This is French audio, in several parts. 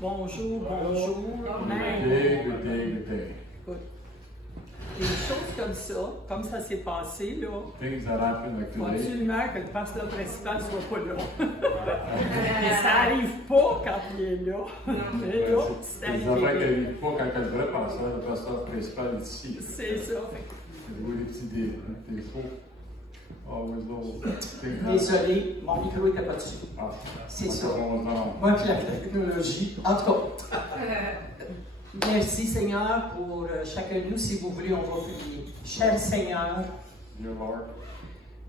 Bonjour, bonjour. Good day, good day, good day. Écoute, des choses comme ça s'est passé, là. Things that happen like Faut today. absolument que le pasteur principal soit pas là. Mais ça arrive pas quand il est là. Mais là, c'est Les affaires qui arrivé. n'arrivent pas quand le vrai pasteur principal est ici. C'est ça. Oui, les petits défauts. Always those things happen. Désolé, mon micro n'était pas dessus. Ah, C'est ça. on va Moi puis la technologie. En tout cas, merci Seigneur pour chacun de nous. Si vous voulez, on va prier. Cher Seigneur, Dear Lord,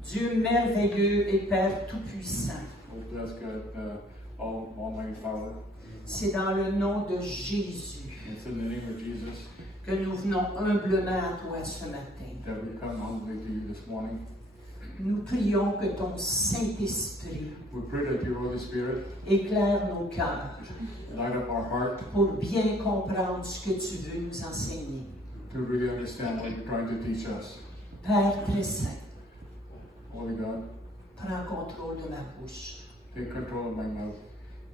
Dieu merveilleux et Père tout-puissant, oh bless God, Almighty Power. c'est dans le nom de Jésus It's in the name of Jesus que nous venons humblement à toi ce matin. that we come humbly to you this morning. Nous prions que ton Saint-Esprit We pray that your Holy Spirit éclaire nos cœurs light up our heart pour bien comprendre ce que tu veux nous enseigner. to really understand what you're trying to teach us. Père très saint, Holy God, prends contrôle de ma bouche. take control of my mouth,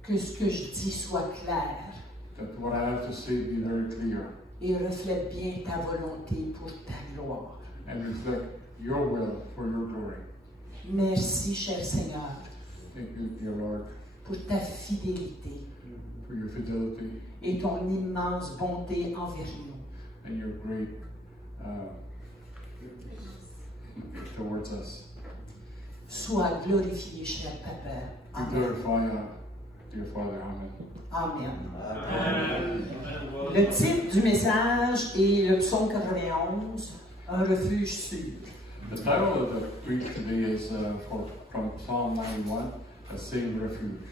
Que ce que je dis soit clair that what I have to say be very clear et reflète bien ta volonté pour ta gloire. and reflect your will for your glory. Merci, cher Seigneur, Thank you, dear Lord, pour ta fidélité for your fidelity et ton immense bonté envers nous. and your great towards us. Sois glorifié, cher Papa. We Amen. glorify dear Father. Amen. Amen. Le titre du message est le psaume 91, un refuge sûr. The title of the preach today is from Psalm 91, A Safe Refuge.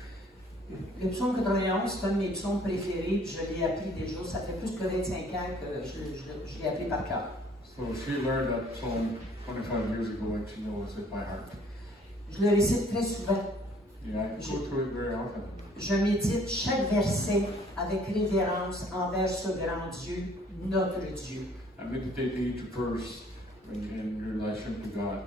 Le psaume 91, c'est un de mes psaumes préférés, puis je l'ai appris déjà. Ça fait plus que 25 ans que je l'ai appris par cœur. So she learned that psalm 25 years ago and she knows it by heart. Je le récite très souvent. Yeah, I go through it very often. Je médite chaque verset avec révérence envers ce grand Dieu, notre Dieu. I meditate each verse in relation to God.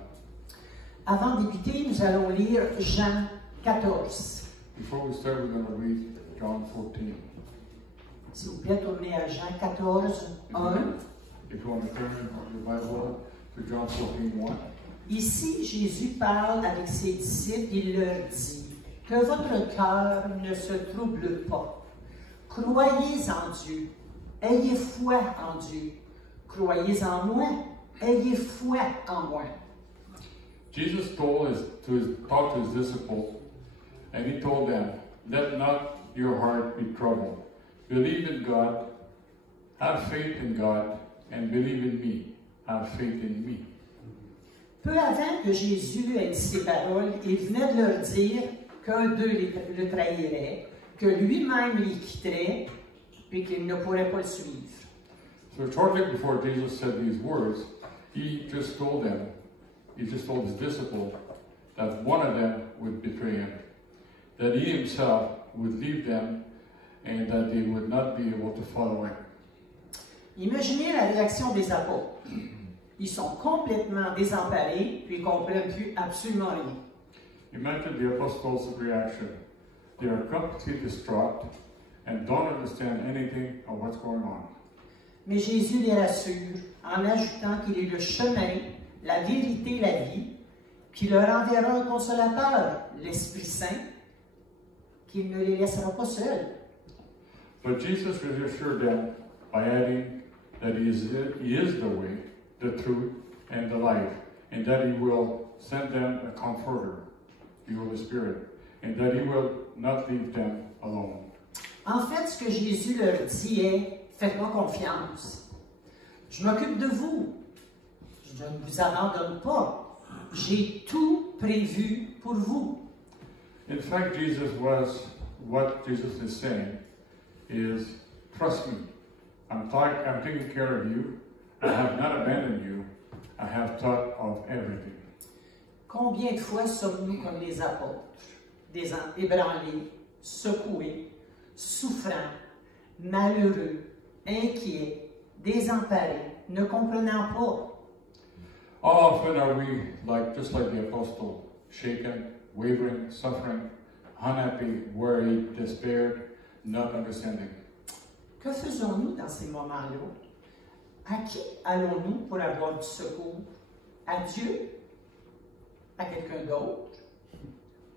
Avant de débuter, nous allons lire Jean 14. Before we start, we're going to read John 14. S'il vous plaît, tournez à Jean 14, 1. If you want to turn your Bible to John 14:1. Ici, Jésus parle avec ses disciples, il leur dit « Que votre cœur ne se trouble pas. Croyez en Dieu. Ayez foi en Dieu. Croyez en moi. Ayez foi en moi. » Jesus talked to his disciples, and he told them, "Let not your heart be troubled. Believe in God, have faith in God, and believe in me. Have faith in me." Peu avant que Jésus ait dit ces paroles, il venait de leur dire qu'un d'eux le trahirait, que lui-même les quitterait, puis qu'il ne pourrait pas le suivre. So shortly before Jesus said these words, he just told his disciples that one of them would betray him, that he himself would leave them, and that they would not be able to follow him. Imaginez la réaction des apôtres. Ils sont complètement désemparés, puis ils ne comprennent plus absolument rien. Imagine the apostles' reaction. They are completely distraught and don't understand anything of what's going on. Mais Jésus les rassure en ajoutant qu'il est le chemin, la vérité et la vie, qu'il leur enverra un consolateur, l'Esprit Saint, qu'il ne les laissera pas seuls. But Jesus reassured them by adding that he is the way, the truth, and the life, and that he will send them a comforter, the Holy Spirit, and that he will not leave them alone. En fait, ce que Jésus leur dit est « Faites-moi confiance. Je m'occupe de vous. Je ne vous abandonne pas. J'ai tout prévu pour vous. » In fact, what Jesus is saying is, trust me, I'm taking care of you. I have not abandoned you. I have thought of everything. Combien de fois sommes-nous comme les apôtres, des ébranlés, secoués, souffrants, malheureux, inquiets, désemparés, ne comprenant pas? How often are we just like the apostle, shaken, wavering, suffering, unhappy, worried, despaired, not understanding. Que faisons-nous dans ces moments-là? À qui allons-nous pour avoir du secours? À Dieu? À quelqu'un d'autre?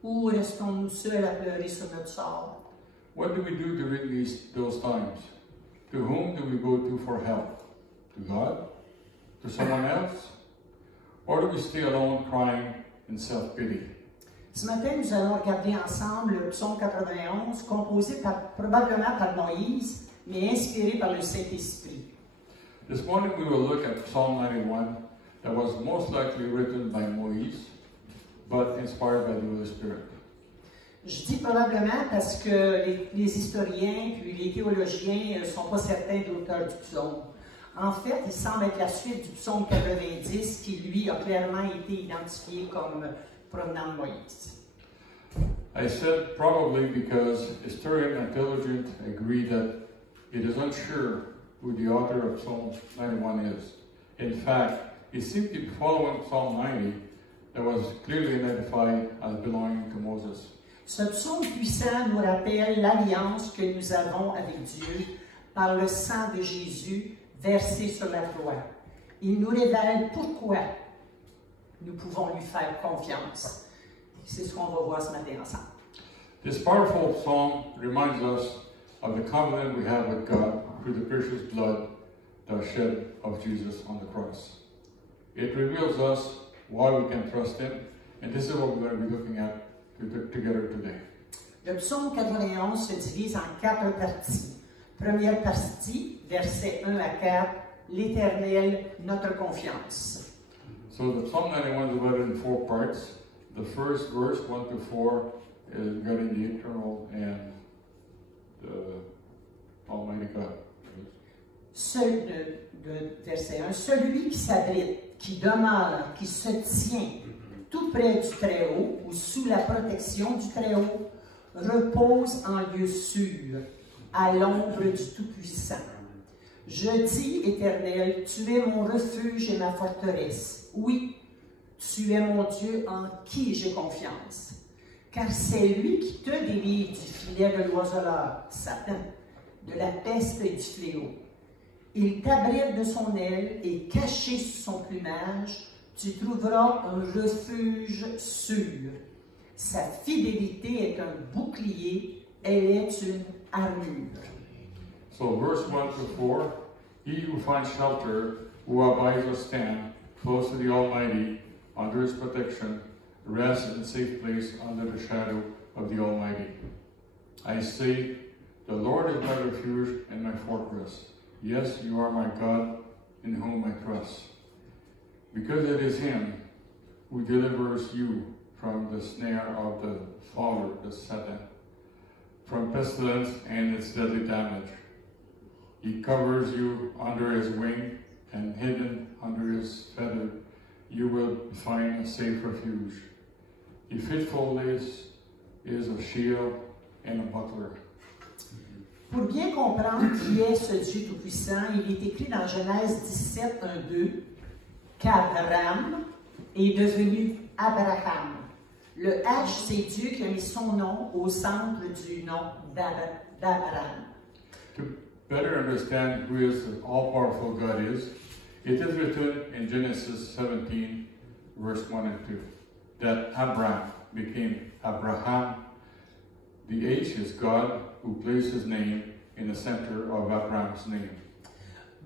Ou restons-nous seuls à pleurer sur notre sort? What do we do during those times? To whom do we go to for help? To God? To someone else? Or do we stay alone crying in self-pity? Ce matin, nous allons regarder ensemble le psaume 91, composé probablement par Moïse, mais inspiré par le Saint-Esprit. This morning we will look at Psalm 91 that was most likely written by Moïse, but inspired by the Holy Spirit. Je dis probablement parce que les historiens puis les théologiens ne sont pas certains de l'auteur du psaume. En fait, il semble être la suite du psaume 90 qui, lui, a clairement été identifié comme provenant de Moïse. I said probably because historian and theologians agree that it is unsure who the author of Psalm 91 is. In fact, it seems to be following Psalm 90 that was clearly identified as belonging to Moses. Ce psaume puissant nous rappelle l'alliance que nous avons avec Dieu par le sang de Jésus versé sur la croix. Il nous révèle pourquoi nous pouvons lui faire confiance. C'est ce qu'on va voir ce matin ensemble. This powerful psalm reminds us of the covenant we have with God through the precious blood that was shed of Jesus on the cross. It reveals us why we can trust Him, and this is what we're going to be looking at together today. Le psaume 91 se divise en 4 parties. Première partie, versets 1 à 4, l'Éternel, notre confiance. So the Psalm 91 is divided in 4 parts. The first verse, 1 to 4, is regarding the eternal and the Almighty God. Verset 1, celui qui s'abrite, qui demeure, qui se tient tout près du Très-Haut ou sous la protection du Très-Haut, repose en lieu sûr, à l'ombre du Tout-Puissant. Je dis, Éternel, tu es mon refuge et ma forteresse. Oui, tu es mon Dieu en qui j'ai confiance. Car c'est lui qui te délivre du filet de l'oiseleur, Satan, de la peste et du fléau. Il t'abrite de son aile et caché sous son plumage, tu trouveras un refuge sûr. Sa fidélité est un bouclier, elle est une armure. So verse 1 to 4, he who finds shelter, who abides or stand close to the Almighty, under His protection, rests in a safe place under the shadow of the Almighty. I say, the Lord is my refuge and my fortress. Yes, you are my God, in whom I trust. Because it is Him who delivers you from the snare of the fowler, the Satan, from pestilence and its deadly damage. He covers you under His wing, and hidden under His feather, you will find a safe refuge. He faithfully is a shield and a buckler. Pour bien comprendre qui est ce Dieu Tout-Puissant, il est écrit dans Genèse 17, 1, 2, qu'Abraham est devenu Abraham. Le H, c'est Dieu qui a mis son nom au centre du nom d'Abraham. To better understand who is the all-powerful God is, it is written in Genesis 17, verse 1 and 2, that Abraham became Abraham. The H is God who placed His name in the center of Abraham's name.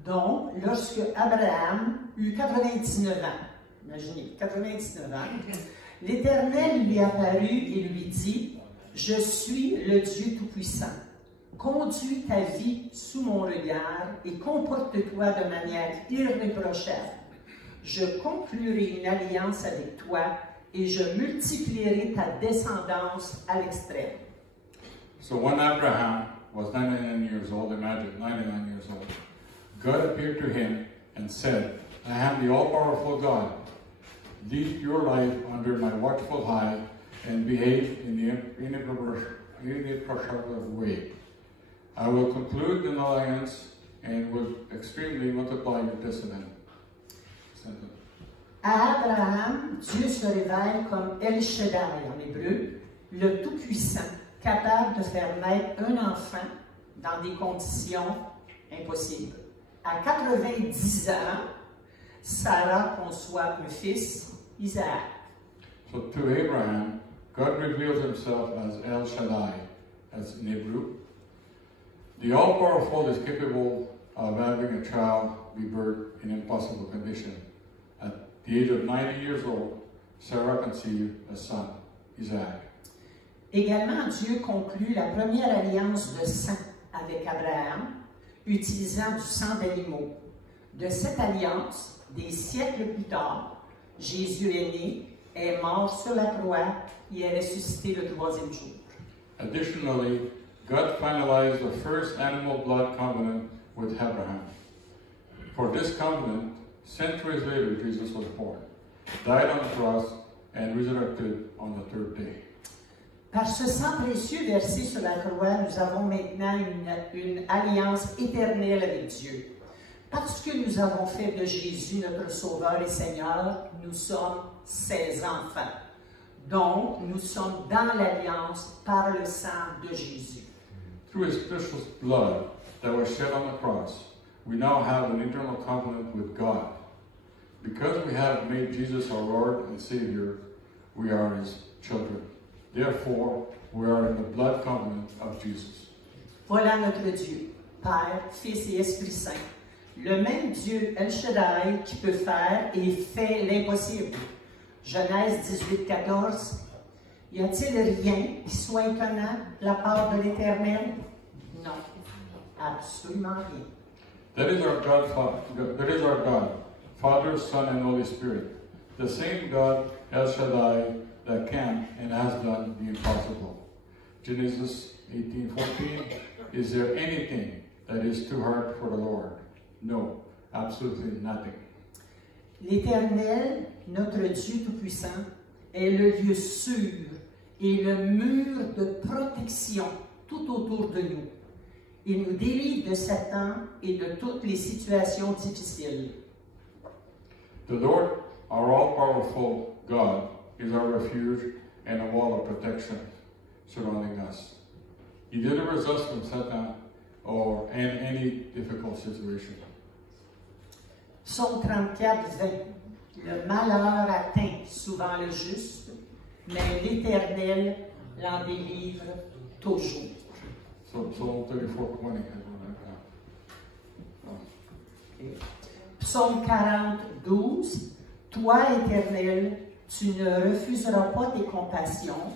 Donc, lorsque Abraham eut 99 ans, imaginez, 99 ans, l'Éternel lui apparut et lui dit, « Je suis le Dieu Tout-Puissant. Conduis ta vie sous mon regard et comporte-toi de manière irréprochable. Je conclurai une alliance avec toi et je multiplierai ta descendance à l'extrême. » So when Abraham was 99 years old, imagine 99 years old, God appeared to him and said, I am the all-powerful God. Lead your life under my watchful eye and behave in the irreproachable way. I will conclude an alliance and will extremely multiply your descendants. À Abraham, Dieu se révèle comme El Shaddai en hébreu, le Tout-Puissant, capable de faire naître un enfant dans des conditions impossibles. À 90 ans, Sarah conçoit un fils, Isaac. So to Abraham, God reveals himself as El Shaddai, as in Hebrew. The all-powerful is capable of having a child be birthed in impossible condition. At the age of 90 years old, Sarah conceived a son, Isaac. Également, Dieu conclut la première alliance de sang avec Abraham, utilisant du sang d'animaux. De cette alliance, des siècles plus tard, Jésus est né, est mort sur la croix et est ressuscité le troisième jour. Additionally, God finalized the first animal blood covenant with Abraham. For this covenant, centuries later, Jesus was born, died on the cross, and resurrected on the third day. Par ce sang précieux versé sur la croix, nous avons maintenant une alliance éternelle avec Dieu. Parce que nous avons fait de Jésus notre Sauveur et Seigneur, nous sommes ses enfants. Donc, nous sommes dans l'alliance par le sang de Jésus. Through his precious blood that was shed on the cross, we now have an eternal covenant with God. Because we have made Jesus our Lord and Savior, we are his children. Therefore, we are in the blood covenant of Jesus. Voilà notre Dieu, Père, Fils et Esprit Saint. Le même Dieu, El Shaddai, qui peut faire et fait l'impossible. Genèse 18, 14. Y a-t-il rien qui soit étonnant de la part de l'Éternel? Non, absolument rien. That is our God, Father, Son, and Holy Spirit. The same God, El Shaddai, that can and has done the impossible. Genesis 18:14. Is there anything that is too hard for the Lord? No, absolutely nothing. L'Éternel, notre Dieu Tout-Puissant, est le lieu sûr et le mur de protection tout autour de nous. Il nous délivre de Satan et de toutes les situations difficiles. The Lord, our all-powerful God, is our refuge and a wall of protection surrounding us. He delivers us from Satan or in any difficult situation. Psaume 34, 20. Le malheur atteint souvent le juste, mais l'Éternel l'en délivre toujours. So Psalm 34:20. Psaume 40, 12. Toi, Éternel, tu ne refuseras pas tes compassions.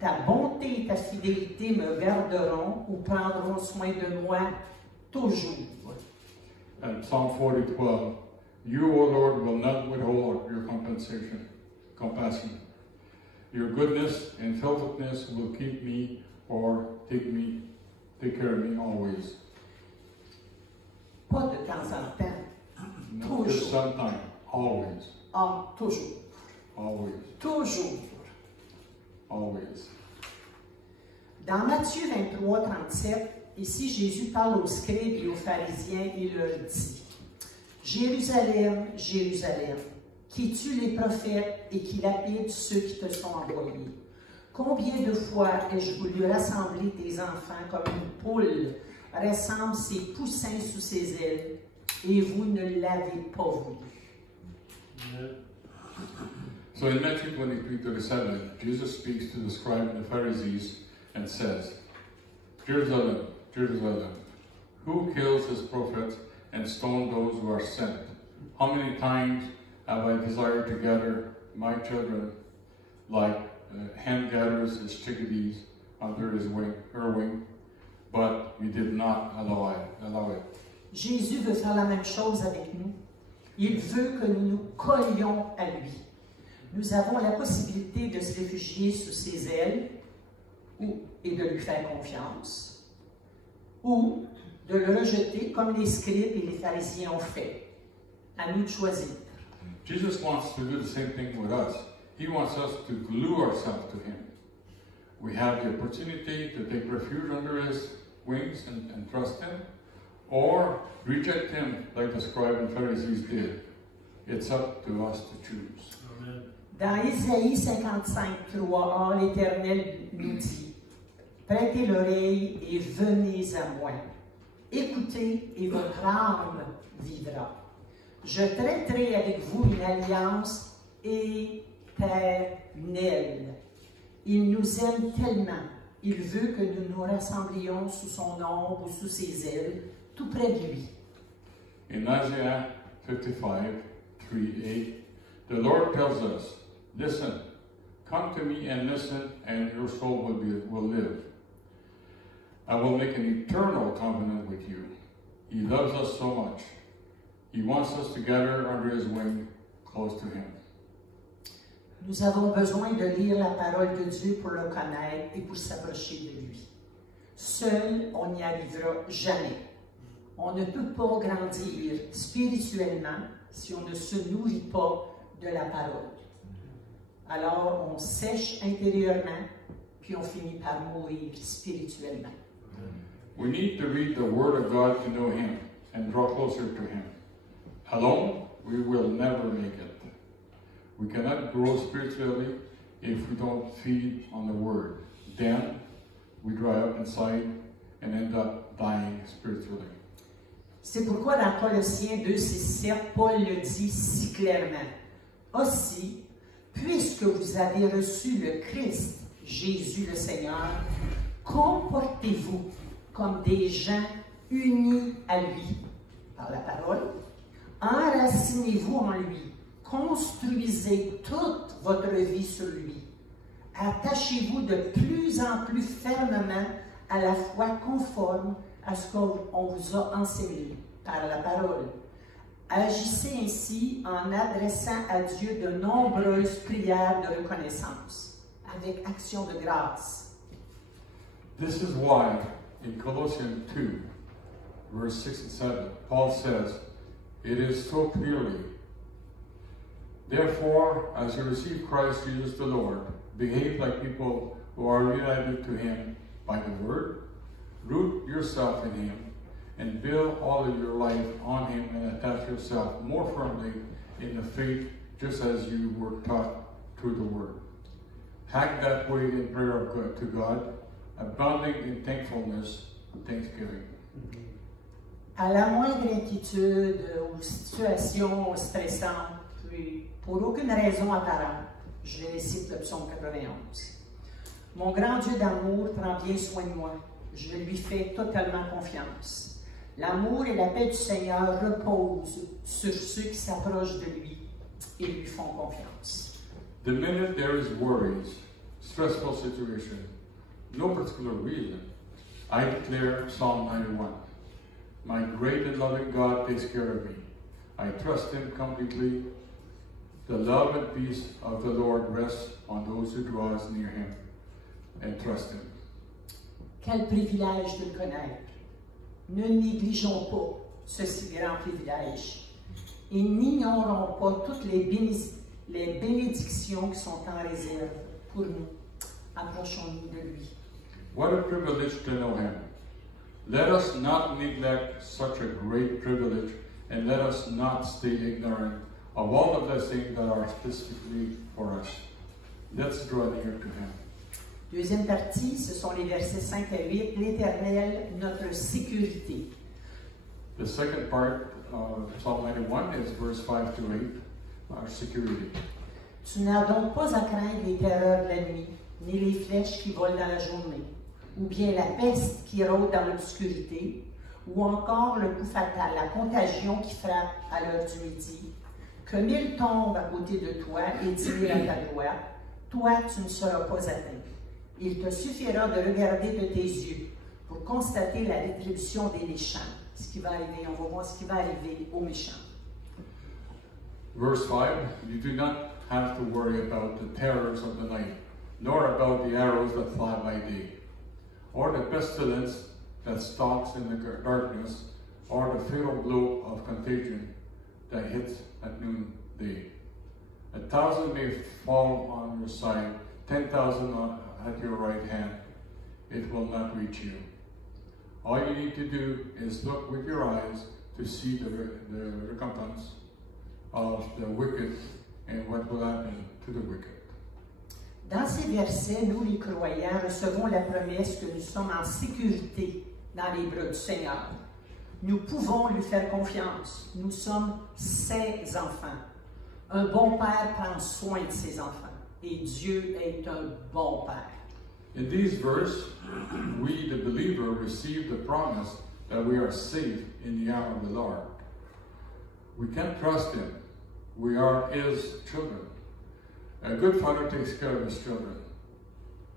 Ta bonté et ta fidélité me garderont ou prendront soin de moi toujours. And Psalm 40:12. You, O Lord, will not withhold your compassion. Your goodness and faithfulness will keep me or take care of me always. Pas de temps en temps. Not just sometimes, always. Ah, toujours. Always. Toujours. Always. Dans Matthieu 23, 37, ici Jésus parle aux scribes et aux pharisiens et leur dit: Jérusalem, Jérusalem, qui tue les prophètes et qui lapide ceux qui te sont envoyés. Combien de fois ai-je voulu rassembler tes enfants comme une poule rassemble ses poussins sous ses ailes, et vous ne l'avez pas voulu. So in Matthew 23:37, Jesus speaks to the scribes and the Pharisees and says, Jerusalem, Jerusalem, who kills his prophets and stones those who are sent? How many times have I desired to gather my children like a hen gathers his chickadees under her wing, but you did not allow it. Jésus veut faire la même chose avec nous. Il veut que nous nous collions à lui. Nous avons la possibilité de se réfugier sous ses ailes et de lui faire confiance, ou de le rejeter comme les scribes et les pharisiens ont fait. À nous de choisir. Jesus wants to do the same thing with us. He wants us to glue ourselves to him. We have the opportunity to take refuge under his wings and trust him, or reject him like the scribes and Pharisees did. It's up to us to choose. Dans Isaïe 55, 3, l'Éternel nous dit: prêtez l'oreille et venez à moi. Écoutez et votre âme vivra. Je traiterai avec vous une alliance éternelle. Il nous aime tellement. Il veut que nous nous rassemblions sous son ombre ou sous ses ailes, tout près de lui. In Isaiah 55, 3:8, the Lord tells us, listen, come to me and listen, and your soul will live. I will make an eternal covenant with you. He loves us so much. He wants us to gather under his wing, close to him. Nous avons besoin de lire la parole de Dieu pour le connaître et pour s'approcher de lui. Seul, on n'y arrivera jamais. On ne peut pas grandir spirituellement si on ne se nourrit pas de la parole. Alors, on sèche intérieurement, puis on finit par mourir spirituellement. We need to read the Word of God to know him and draw closer to him. Alone, we will never make it. We cannot grow spiritually if we don't feed on the Word. Then, we dry up inside and end up dying spiritually. C'est pourquoi dans Colossiens 2, 6, 7, Paul le dit si clairement. Aussi, puisque vous avez reçu le Christ, Jésus le Seigneur, comportez-vous comme des gens unis à lui, par la parole. Enracinez-vous en lui. Construisez toute votre vie sur lui. Attachez-vous de plus en plus fermement à la foi conforme à ce qu'on vous a enseigné par la parole. Agissez ainsi en adressant à Dieu de nombreuses prières de reconnaissance, avec action de grâce. This is why in Colossians 2, verse 6 and 7, Paul says, it is so clearly, therefore, as you receive Christ Jesus the Lord, behave like people who are united to him by the word, root yourself in him, and build all of your life on him and attach yourself more firmly in the faith just as you were taught through the word. Act that way in prayer to God, abounding in thankfulness and thanksgiving. À la moindre inquiétude ou situation stressante, puis pour aucune raison apparente, je récite le psaume 91. Mon grand Dieu d'amour prend bien soin de moi. Je lui fais totalement confiance. L'amour et la paix du Seigneur reposent sur ceux qui s'approchent de lui et lui font confiance. The minute there is worries, stressful situation, no particular reason, I declare Psalm 91. My great and loving God takes care of me. I trust him completely. The love and peace of the Lord rests on those who draw us near him and trust him. Quel privilège de le connaître. Ne négligeons pas ce si grand privilège et n'ignorons pas toutes les bénédictions qui sont en réserve pour nous. Approchons-nous de lui. What a privilege to know him. Let us not neglect such a great privilege, and let us not stay ignorant of all the blessings that are specifically for us. Let's draw near to him. Deuxième partie, ce sont les versets 5 à 8, l'Éternel, notre sécurité. The second part of Psalm 91 is verse 5 to 8, our security. Tu n'as donc pas à craindre les terreurs de la nuit, ni les flèches qui volent dans la journée, ou bien la peste qui rôde dans l'obscurité, ou encore le coup fatal, la contagion qui frappe à l'heure du midi. Que 1000 tombent à côté de toi et 10 000 à ta droite, toi tu ne seras pas atteint. Il te suffira de regarder de tes yeux pour constater la rétribution des méchants. Ce qui va arriver, on va voir ce qui va arriver aux méchants. Verse 5, you do not have to worry about the terrors of the night, nor about the arrows that fly by day, or the pestilence that stalks in the darkness, or the fatal blow of contagion that hits at noonday. 1,000 may fall on your side, 10,000 at your right hand, it will not reach you. All you need to do is look with your eyes to see the recompense of the wicked and what will happen to the wicked. Dans ces versets, nous les croyants recevons la promesse que nous sommes en sécurité dans les bras du Seigneur. Nous pouvons lui faire confiance. Nous sommes ses enfants. Un bon père prend soin de ses enfants. Et Dieu est un bon père. In these verses, we, the believer, receive the promise that we are safe in the arm of the Lord. We can trust Him. We are His children. A good father takes care of his children.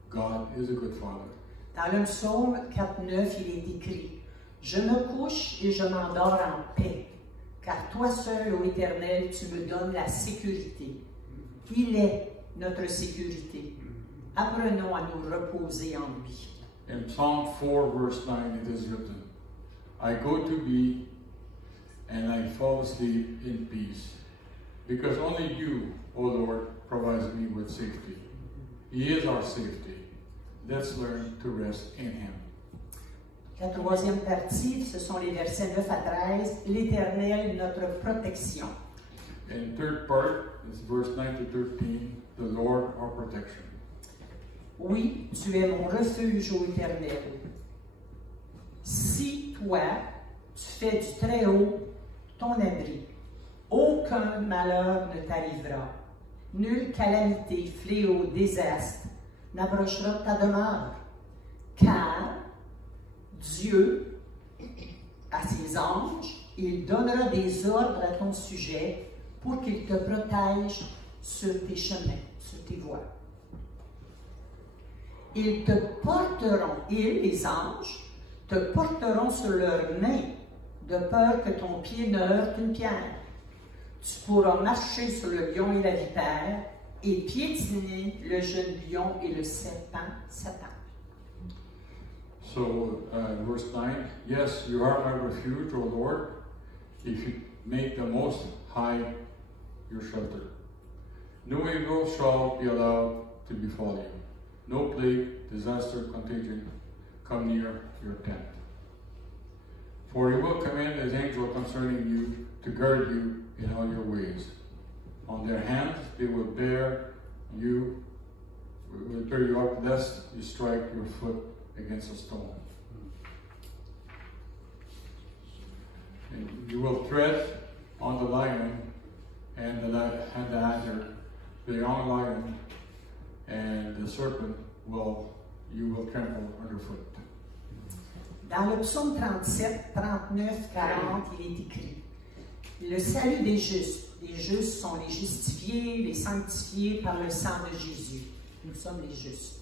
God is a good father. Dans le psaume 4.9, il est écrit « Je me couche et je m'endors en paix, car toi seul, ô Éternel, tu me donnes la sécurité. » Il est notre sécurité. Apprenons à nous reposer en lui. In Psalm 4, verse 9, it is written, I go to bed and I fall asleep in peace, because only you, O Lord, provides me with safety. He is our safety. Let's learn to rest in Him. La troisième partie, ce sont les versets 9 à 13, l'Éternel, notre protection. And third part is verse 9 to 13, the Lord, our protection. Oui, tu es mon refuge, ô Éternel. Si toi, tu fais du très haut ton abri, aucun malheur ne t'arrivera. Nulle calamité, fléau, désastre n'approchera de ta demeure. Car Dieu, à ses anges, il donnera des ordres à ton sujet pour qu'ils te protègent sur tes chemins, sur tes voies. Ils te porteront, les anges, te porteront sur leurs mains, de peur que ton pied ne heurte une pierre. Tu pourras marcher sur le lion et la vipère, et piétiner le jeune lion et le serpent Satan. So, verse 9, yes, you are my refuge, O Lord, if you make the most high your shelter. No evil shall be allowed to befall you. No plague, disaster, contagion come near your tent. For he will command his angel concerning you to guard you in all your ways. On their hands they will bear you up, lest you strike your foot against a stone. And you will tread on the lion and the adder, the young lion and the serpent you will trample underfoot. Dans le psaume 37, 39, 40, il est écrit le salut des justes sont les justifiés, les sanctifiés par le sang de Jésus. Nous sommes les justes.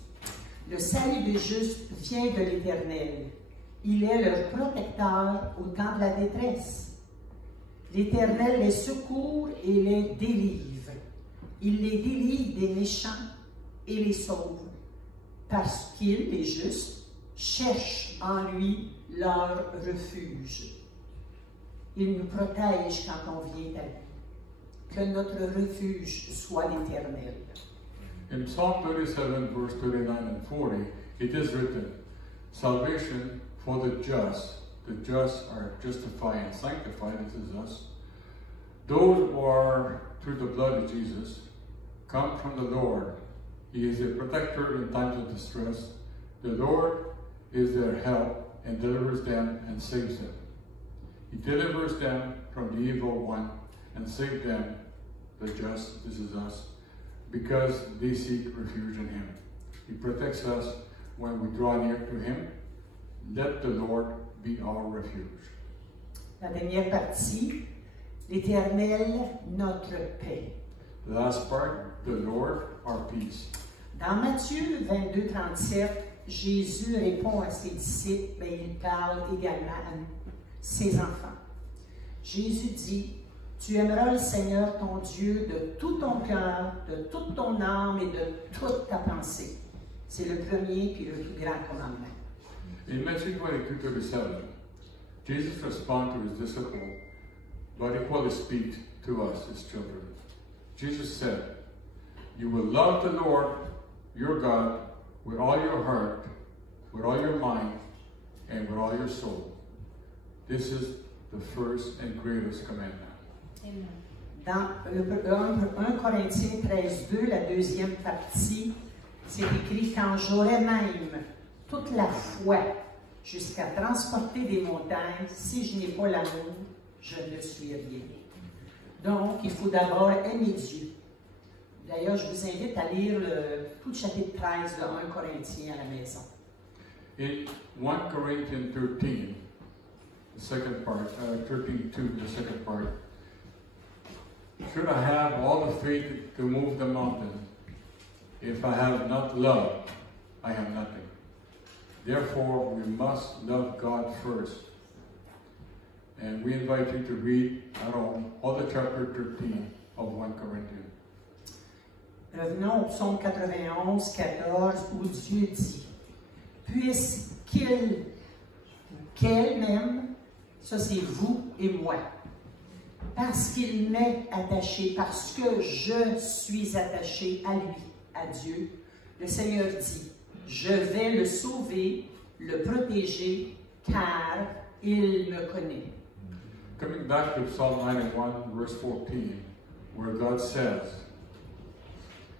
Le salut des justes vient de l'Éternel. Il est leur protecteur au temps de la détresse. L'Éternel les secourt et les délivre. Il les délivre des méchants et les sauve, parce qu'ils, les justes, cherchent en lui leur refuge. Il nous protège quand on vient à lui. Que notre refuge soit l'Éternel. In Psalm 37, verse 39 and 40, it is written, salvation for the just are justified and sanctified, this is us. Those who are through the blood of Jesus come from the Lord. He is a protector in times of distress. The Lord is their help and delivers them and saves them. He delivers them from the evil one and saves them, the just, this is us, because they seek refuge in Him. He protects us when we draw near to Him. Let the Lord be our refuge. La dernière partie, l'Éternel, notre paix. The last part, the Lord, our peace. Dans Matthieu 22, 37, Jésus répond à ses disciples, mais il parle également à nous, ses enfants. Jésus dit, tu aimeras le Seigneur ton Dieu de tout ton cœur, de toute ton âme et de toute ta pensée. C'est le premier et le plus grand commandement. In Matthew 22:37, Jesus responds to his disciples, but equally speaks to us, his children. Jesus said, you will love the Lord your God with all your heart, with all your mind, and with all your soul. This is the first and greatest commandment. Dans 1 Corinthiens 13, 2, la deuxième partie, c'est écrit, quand j'aurai même toute la foi jusqu'à transporter des montagnes, si je n'ai pas l'amour, je ne suis rien. Donc, il faut d'abord aimer Dieu. D'ailleurs, je vous invite à lire tout le chapitre 13 de 1 Corinthiens à la maison. In 1 Corinthians 13, the second part, 13:2, the second part, should I have all the faith to move the mountain? If I have not love, I have nothing. Therefore, we must love God first. And we invite you to read at home all the chapter 13 of 1 Corinthians. Revenons au psaume 91, 14, où Dieu dit, qu'elle m'aime, ça c'est vous et moi, parce qu'il m'est attaché, parce que je suis attaché à lui, à Dieu, le Seigneur dit, je vais le sauver, le protéger, car il me connaît. Coming back to Psalm 91, verse 14, where God says,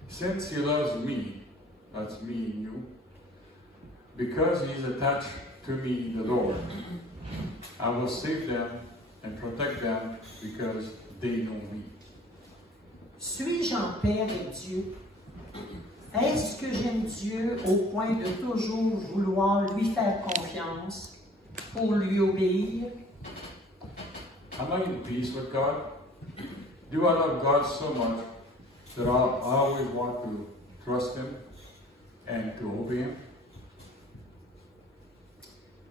since he loves me, that's me and you, because he is attached to me, the Lord, I will save them and protect them because they know me. Suis-je en paix avec Dieu? Est-ce que j'aime Dieu au point de toujours vouloir lui faire confiance pour lui obéir? Am I in peace with God? Do I love God so much that I always want to trust him and to obey him?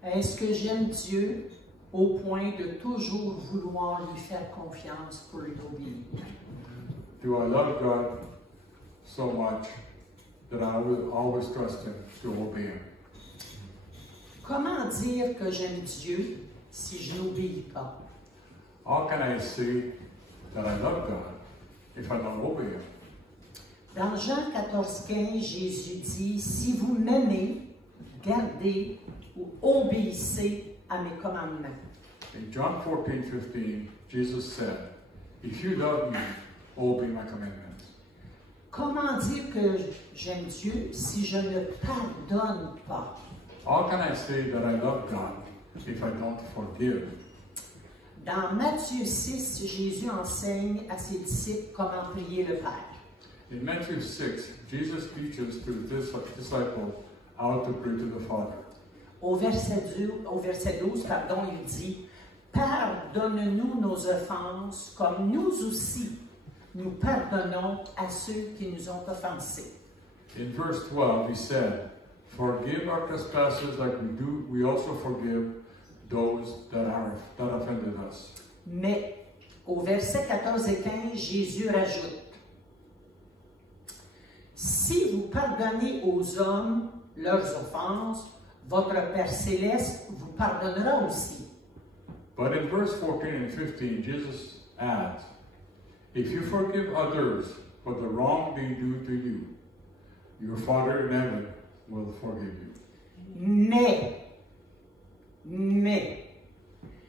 Est-ce que j'aime Dieu au point de toujours vouloir lui faire confiance pour lui obéir? Do I love God so much that I will always trust him to obey him? Comment dire que j'aime Dieu si je n'obéis pas? How can I say that I love God if I don't obey him? Dans Jean 14,15, Jésus dit, si vous m'aimez, gardez ou obéissez à mes commandements. In John 14:15, Jesus said, if you love me, obey my commandments. Comment dire que j'aime Dieu si je ne pardonne pas? How can I say that I love God if I don't forgive? Dans Matthieu 6, Jésus enseigne à ses disciples comment prier le Père. In Matthew 6, Jesus teaches to his disciples how to pray to the Father. Au verset 12, il dit, pardonne-nous nos offenses comme nous aussi, nous pardonnons à ceux qui nous ont offensés. In verse 12, he said, forgive our trespasses like we also forgive those that offended us. Mais au verset 14 et 15, Jésus rajoute, si vous pardonnez aux hommes leurs offenses, votre Père céleste vous pardonnera aussi. But in verse 14 and 15, Jesus adds, if you forgive others for the wrong they do to you, your Father in heaven will forgive you. Mais,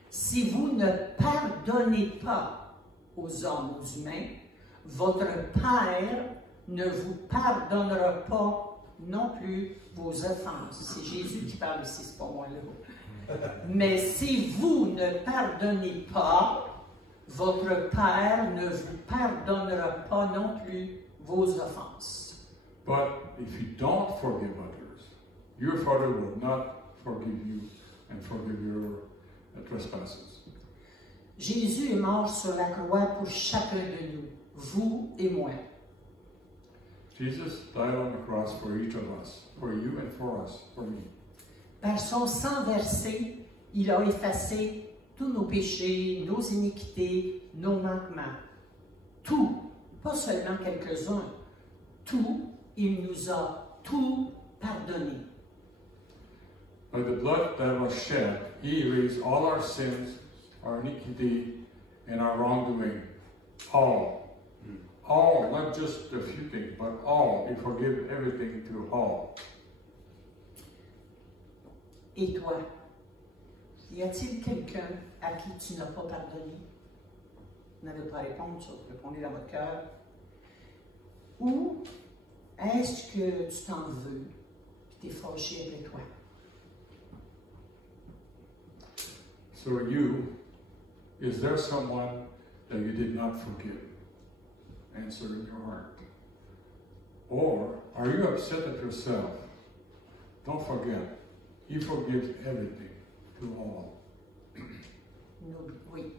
si vous ne pardonnez pas aux hommes, aux humains, votre Père ne vous pardonnera pas non plus vos offenses. C'est Jésus qui parle ici, c'est pas moi là. Mais si vous ne pardonnez pas, votre Père ne vous pardonnera pas non plus vos offenses. But if you don't forgive others, your Father will not forgive you and forgive your trespasses. Jésus est mort sur la croix pour chacun de nous, vous et moi. Jesus died on the cross for each of us, for you and for us, for me. Par son sang versé, il a effacé tous nos péchés, nos iniquités, nos manquements. Tout, pas seulement quelques-uns, tout, il nous a tout pardonné. By the blood that was shed, he erased all our sins, our iniquity, and our wrongdoing. All. All, not just a few things, but all. He forgive everything to all. Et toi, y a-t-il quelqu'un à qui tu n'as pas pardonné? Vous n'avez pas à répondre, ça, répondez dans votre cœur. Ou est-ce que tu t'en veux, puis t'es fâché avec toi? So you, is there someone that you did not forgive? Answer in your heart. Or are you upset at yourself? Don't forget, He forgives everything to all. Oui,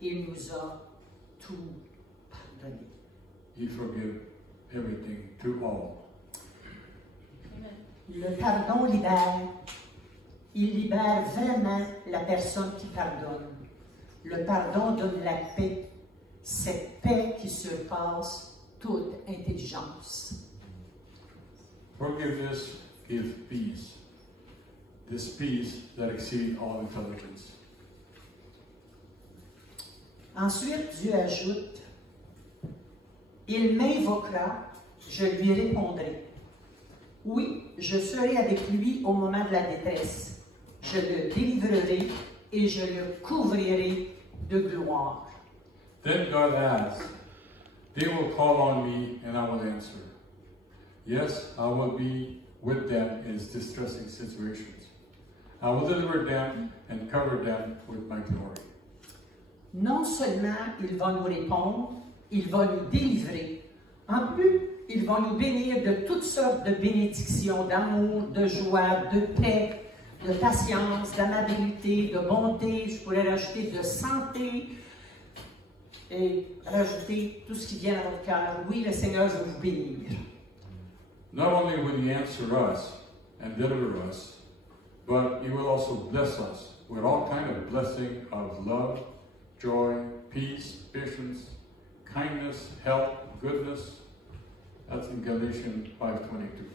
il nous a tout pardonné. He forgives everything to all. Le pardon libère. Il libère vraiment la personne qui pardonne. Le pardon donne la paix, cette paix qui surpasse toute intelligence. Forgiveness gives peace. This peace that exceeds all intelligence. Ensuite, Dieu ajoute, « Il m'invoquera, je lui répondrai. Oui, je serai avec lui au moment de la détresse. Je le délivrerai et je le couvrirai de gloire. » Then God adds, they will call on me and I will answer. Yes, I will be with them in distressing situations. I will deliver them and cover them with my glory. Non seulement il va nous répondre, il va nous délivrer. En plus, il va nous bénir de toutes sortes de bénédictions, d'amour, de joie, de paix, de patience, d'amabilité, de bonté. Je pourrais rajouter de santé et rajouter tout ce qui vient à notre cœur. Oui, le Seigneur veut vous bénir. Not only will He answer us and deliver us, but He will also bless us with all kind of blessing of love, joy, peace, patience, kindness, help, goodness. That's in Galatians 5:22.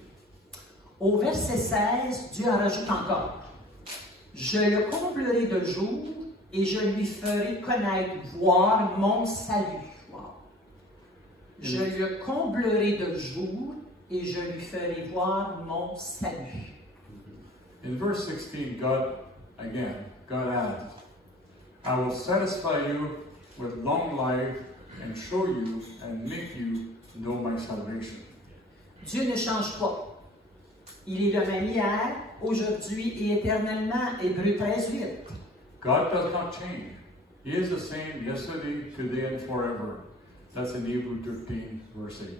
Au verset 16, Dieu en rajoute encore. Je le comblerai de jour et je lui ferai connaître, voir mon salut. Wow. Je le comblerai de jour et je lui ferai voir mon salut. In verse 16, God adds, I will satisfy you with long life and show you and make you know my salvation. Dieu ne change pas. Il est le même hier, aujourd'hui et éternellement. Hébreux 13:8. God does not change. He is the same yesterday, today, and forever. That's in Hebrews 13, verse 8.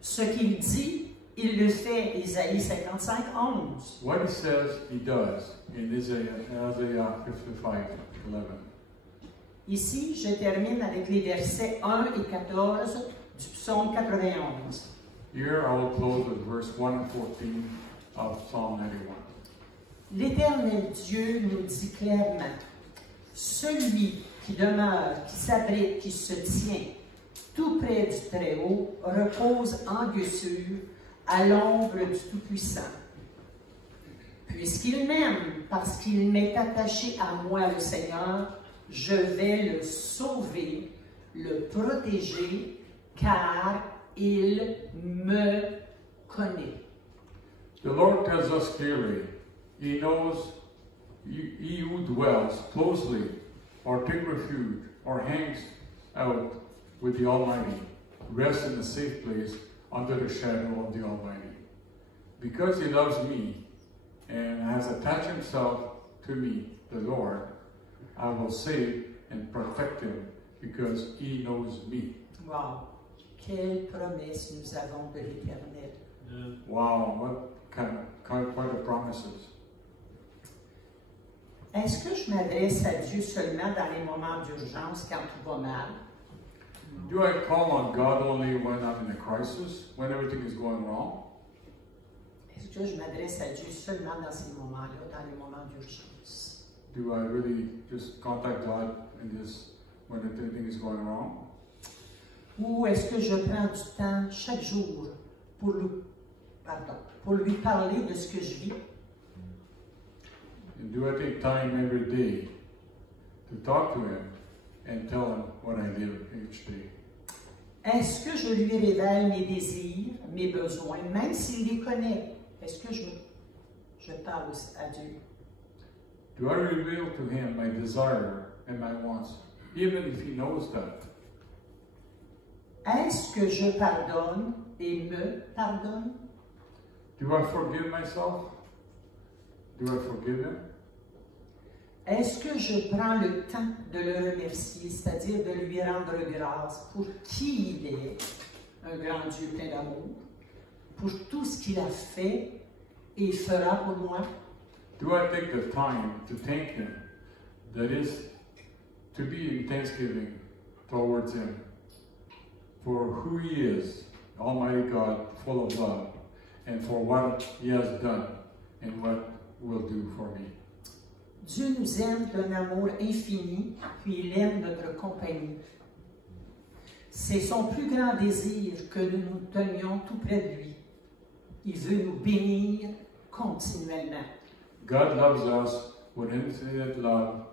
Ce qu'il dit, il le fait. Isaïe 55:11. What He says, He does in Isaiah 55:11. Ici, je termine avec les versets 1 et 14 du psaume 91. Here I will close with verse 1 and 14 of Psalm 91. L'Éternel Dieu nous dit clairement, celui qui demeure, qui s'abrite, qui se tient tout près du Très-Haut, repose en guessure à l'ombre du Tout-Puissant. Puisqu'il m'aime, parce qu'il m'est attaché à moi, le Seigneur, je vais le sauver, le protéger, car il me connaît. The Lord tells us clearly, He knows he who dwells closely, or takes refuge, or hangs out with the Almighty, rests in a safe place under the shadow of the Almighty. Because He loves me and has attached Himself to me, the Lord, I will save and protect him because He knows me. Wow! Quelle promesse nous avons de l'Éternel. Wow, what quite a promises. Est-ce que je m'adresse à Dieu seulement dans les moments d'urgence quand tout va mal? Do I call on God only when I'm in a crisis, when everything is going wrong? Est-ce que je m'adresse à Dieu seulement dans ces moments-là, dans les moments d'urgence? Do I really just contact God in this when everything is going wrong? Ou est-ce que je prends du temps chaque jour pour lui parler de ce que je vis? And do I take time every day to talk to Him and tell Him what I live each day? Est-ce que je lui révèle mes désirs, mes besoins, même s'il les connaît? Est-ce que je parle à Dieu? Do I reveal to Him my desire and my wants, even if He knows that? Est-ce que je pardonne et me pardonne? Do I forgive myself? Do I forgive him? Est-ce que je prends le temps de le remercier, c'est-à-dire de lui rendre grâce pour qui il est, un grand Dieu plein d'amour, pour tout ce qu'il a fait et fera pour moi? Do I take the time to thank him? That is, to be in thanksgiving towards him for who he is, Almighty God, full of love, and for what he has done and what will do for me. Dieu nous aime d'un amour infini, puis il aime notre compagnie. C'est son plus grand désir que nous nous tenions tout près de lui. Il veut nous bénir continuellement. God loves us with infinite love,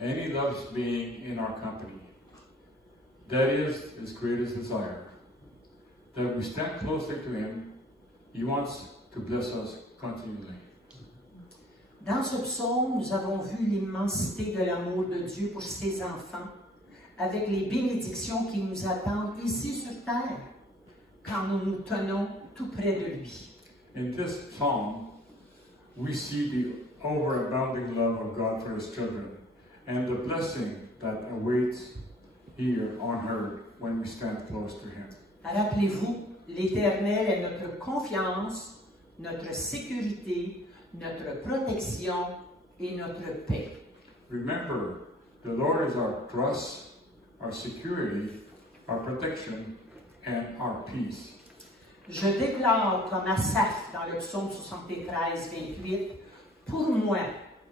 and he loves being in our company. That is his greatest desire, that we stand closer to him. He wants to bless us continually. Dans ce psaume, nous avons vu l'immensité de l'amour de Dieu pour ses enfants, avec les bénédictions qui nous attendent ici sur terre, quand nous nous tenons tout près de lui. In this psalm, we see the overabounding love of God for his children, and the blessing that awaits here on earth when we stand close to him. Rappelez-vous, l'Éternel est notre confiance, notre sécurité, notre protection et notre paix. Remember, the Lord is our trust, our security, our protection, and our peace. Je déclare comme Asaph dans le psaume 73, 28, « Pour moi,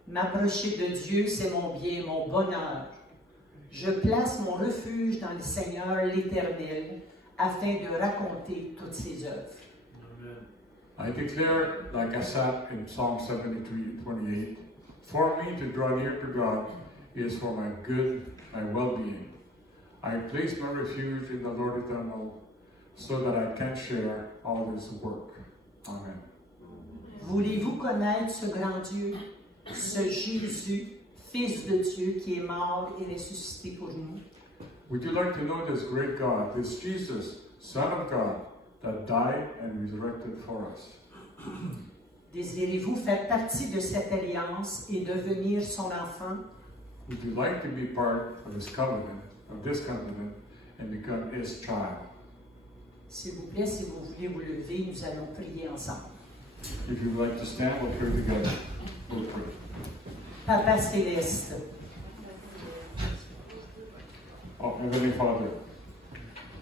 m'approcher de Dieu, c'est mon bien, mon bonheur. Je place mon refuge dans le Seigneur l'Éternel, afin de raconter toutes ses œuvres. » I declare, like Asaph in Psalm 73:28, for me to draw near to God is for my good, my well-being. I place my refuge in the Lord eternal, so that I can share all his work. Amen. Voulez-vous connaître ce grand Dieu, ce Jésus, Fils de Dieu qui est mort et ressuscité pour nous? Would you like to know this great God, this Jesus, Son of God, that died and resurrected for us? Désirez-vous faire partie de cette alliance et devenir son enfant? Would you like to be part of this covenant, and become his child? S'il vous plaît, si vous voulez vous lever, nous allons prier ensemble. If you would like to stand, we'll pray together. We'll pray. Papa Céleste, Oh, Heavenly Father,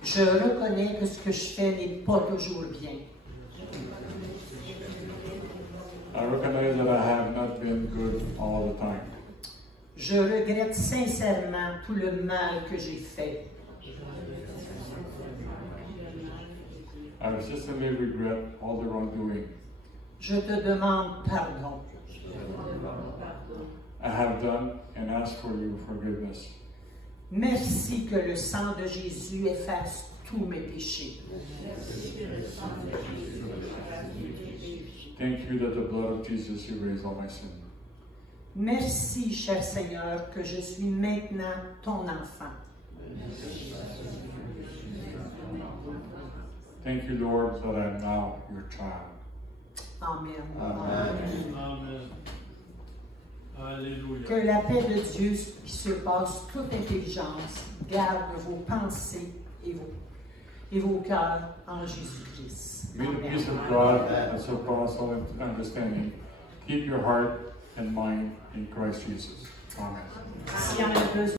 je reconnais que ce que je fais n'est pas toujours bien. I recognize that I have not been good all the time. Je regrette sincèrement tout le mal que j'ai fait. I persistently regret all the wrongdoing. Je te demande pardon. I have done and ask for your forgiveness. Merci que le sang de Jésus efface tous mes péchés. Thank you that the blood of Jesus erased all my sin. Merci, cher Seigneur, que je suis maintenant ton enfant. Thank you, Lord, that I am now your child. Amen. Amen. Amen. Alléluia. Que la paix de Dieu qui surpasse toute intelligence garde vos pensées et vos cœurs en Jésus-Christ. May the Amen. peace of God that surpasses all understanding keep your heart and mind in Christ Jesus. Amen. S'il y en a besoin,